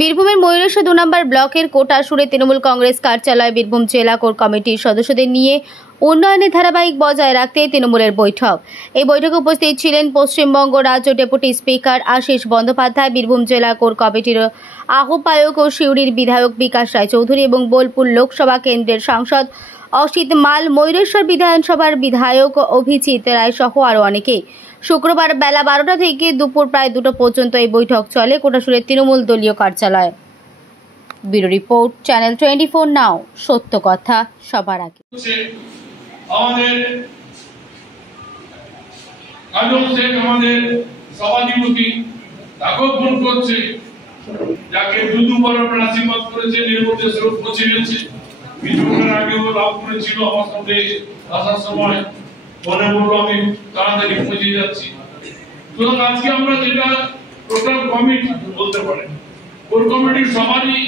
বীরভূমের ময়ূরেশ্বর 2 নম্বর ব্লকের কোটাসুরে তৃণমূল কংগ্রেস কার্যালয়ে বীরভূম জেলা কোর কমিটির সদস্যদের নিয়ে উন্নয়নের ধারাবাহিক বজায় রাখতে তৃণমূলের বৈঠক। এই বৈঠকে উপস্থিত ছিলেন পশ্চিমবঙ্গ রাজ্য ডেপুটি স্পিকার আশিস বন্দ্যোপাধ্যায়, বীরভূম জেলা কোর কমিটির আহ্বায়ক ও সিউড়ির বিধায়ক বিকাশ রায়চৌধুরী এবং বোলপুর লোকসভা কেন্দ্রের সাংসদ অসিত মাল, ময়ূরেশ্বর বিধানসভার বিধায়ক অভিজিৎ রায় সহ আরও অনেকে। শুক্রবার বেলা 12টা থেকে দুপুর প্রায় 2টা পর্যন্ত এই বৈঠক চলে কোটাসুরের তৃণমূল দলীয় কার্যালয়ে। ব্যুরো রিপোর্ট, চ্যানেল 24 নাও, সত্য কথা সবার আগে। আমাদের সভাধিপতি তাকেও ফোন করছে, যাকে দুবার আপনার আশীর্বাদ করেছেন, এর মধ্যে সেও পৌঁছে গেছে। কিছুক্ষণের আগেও লাভ করেছিল আমার সাথে আসার সময়, মনে বললো আমি তাড়াতাড়ি পৌঁছে যাচ্ছি। সুতরাং আজকে আমরা যেটা টোটাল কমিটি বলতে পারেন, কোর কমিটির সবারই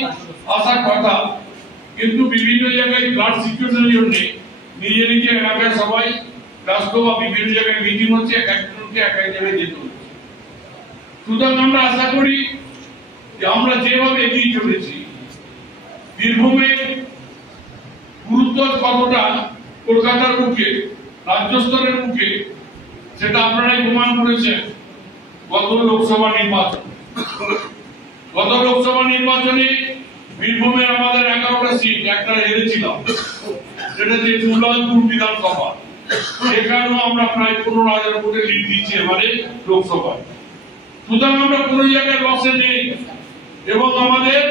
আসার কথা, কিন্তু বিভিন্ন জায়গায় ব্লাড সিচুয়েশনের জন্য নিজে নিজে এলাকায় সবাই ব্যস্ত বা বিভিন্ন জায়গায় মিটিং হচ্ছে, একজনকে এক এক জায়গায় যেতে হচ্ছে। সুতরাং আমরা আশা করি যে আমরা যেভাবে এগিয়ে চলেছি, বীরভূমের গুরুত্ব কতটা কলকাতার মুখে, রাজ্য স্তরের মুখে, সেটা আপনারাই প্রমাণ করেছেন গত লোকসভা নির্বাচনে বীরভূমের আমাদের 11টা সিট, একটা হেরেছিলাম, সেটা যে দুর্গাপুর বিধানসভা, সেখানেও আমরা প্রায় 15,000 ভোটে লিড দিচ্ছি এবারে লোকসভায়। সুতরাং আমরা কোনো জায়গায় লসে নেই এবং আমাদের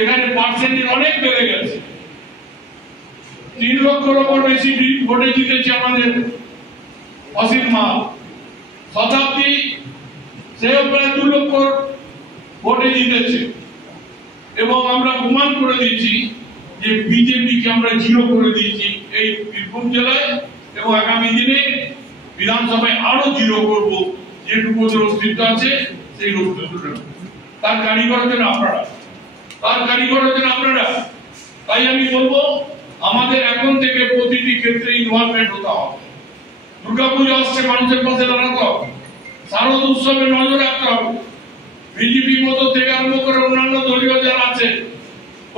এখানে পার্সেন্টেজ অনেক বেড়ে গেছে। 3 লক্ষের উপর বেশি ভোটে জিতেছে আমাদের অসিত মাল। শতাব্দী সেও প্রায় 2 লক্ষ ভোটে জিতেছে এবং আমরা প্রমাণ করে দিয়েছি যে বিজেপিকে আমরা 0 করে দিয়েছি এই বীরভূম জেলায়, এবং আগামী দিনে বিধানসভায় আরো 0 করব। যেটুকু অস্তিত্ব আছে সেই অস্তিত্বটা তার কারিগর হচ্ছেন আপনারা, তাই আমি বলবো আমাদের এখন থেকে প্রতিটি ক্ষেত্রে ইনভলভমেন্ট হতে হবে। দুর্গাপুজো আসছে, মানুষের পাশে দাঁড়াতে হবে, শারদ উৎসবে নজর রাখতে হবে। বিজেপি মতো থেকে আরম্ভ করে অন্যান্য দলীয় যারা আছে,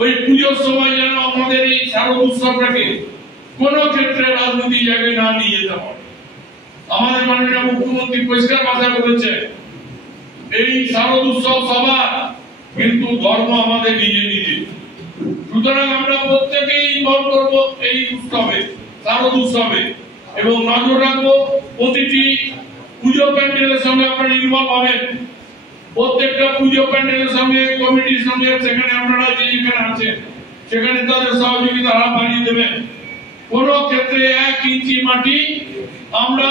ওই পুজোর সময় যেন আমাদের এই শারদ উৎসবটাকে কোনো ক্ষেত্রে রাজনীতি জায়গায় না নিয়ে যেতে হবে। আমাদের মাননীয় মুখ্যমন্ত্রী পরিষ্কার ভাষা বলেছে, এই শারদ উৎসব সবার, কিন্তু ধর্ম আমাদের নিজে নিজে। সুতরাং আমরা প্রত্যেকেই ইনভলভ করবো এই উৎসবে, শারদ উৎসবে, এবং নজর রাখবো প্রতিটি পুজো প্যান্ডেলের সঙ্গে আপনারা ইনভলভ হবেন। প্রত্যেকটা পুজো প্যান্ডেলের সঙ্গে, কমিটির সঙ্গে, সেখানে আপনারা যেখানে আছেন সেখানে তাদের সহযোগিতা হাত বাড়িয়ে দেবেন। কোন ক্ষেত্রে 1 ইঞ্চি মাটি আমরা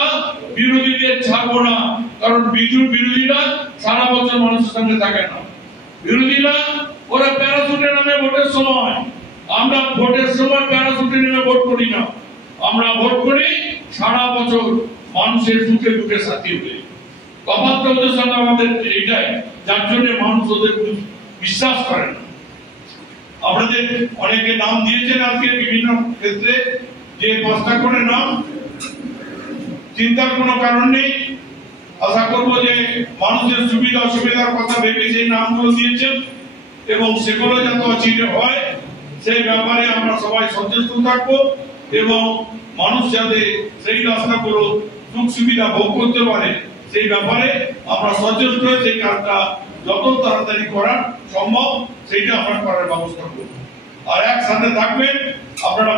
বিরোধীদের ছাড়বো না, কারণ বিরোধীরা সারা বছর মানুষের সঙ্গে থাকে না। বিরোধীরা ওরা প্যারাসুটে নামে ভোটের সময়, আমরা ভোটের সময় প্যারাসুটে নেমে ভোট করি না, আমরা ভোট করি সারা বছর মানুষের দুঃখে দুঃখে সাথী হয়ে। তফাৎটা ওদের সঙ্গে আমাদের এইটাই, যার জন্য মানুষ ওদের বিশ্বাস করে না। আপনাদের অনেকে নাম দিয়েছেন আজকে বিভিন্ন ক্ষেত্রে, যে 5টা করে নাম, চিন্তার কোনো কারণ নেই। আশা করবো যে মানুষের সুবিধা অসুবিধার কথা ভেবে সেই নামগুলো দিয়েছেন, এবং সেগুলো যাতে অচিরে হয় সেই ব্যাপারে আমরা সবাই সচেতন থাকবো, এবং মানুষ যাতে সেই রাস্তাগুলো সুখ সুবিধা ভোগ করতে পারে সেই ব্যাপারে আমরা সচেষ্ট হয়ে সেই কাজটা যত তাড়াতাড়ি করা সম্ভব সেইটা আমরা করার ব্যবস্থা করব। আর একসাথে থাকবেন আপনারা।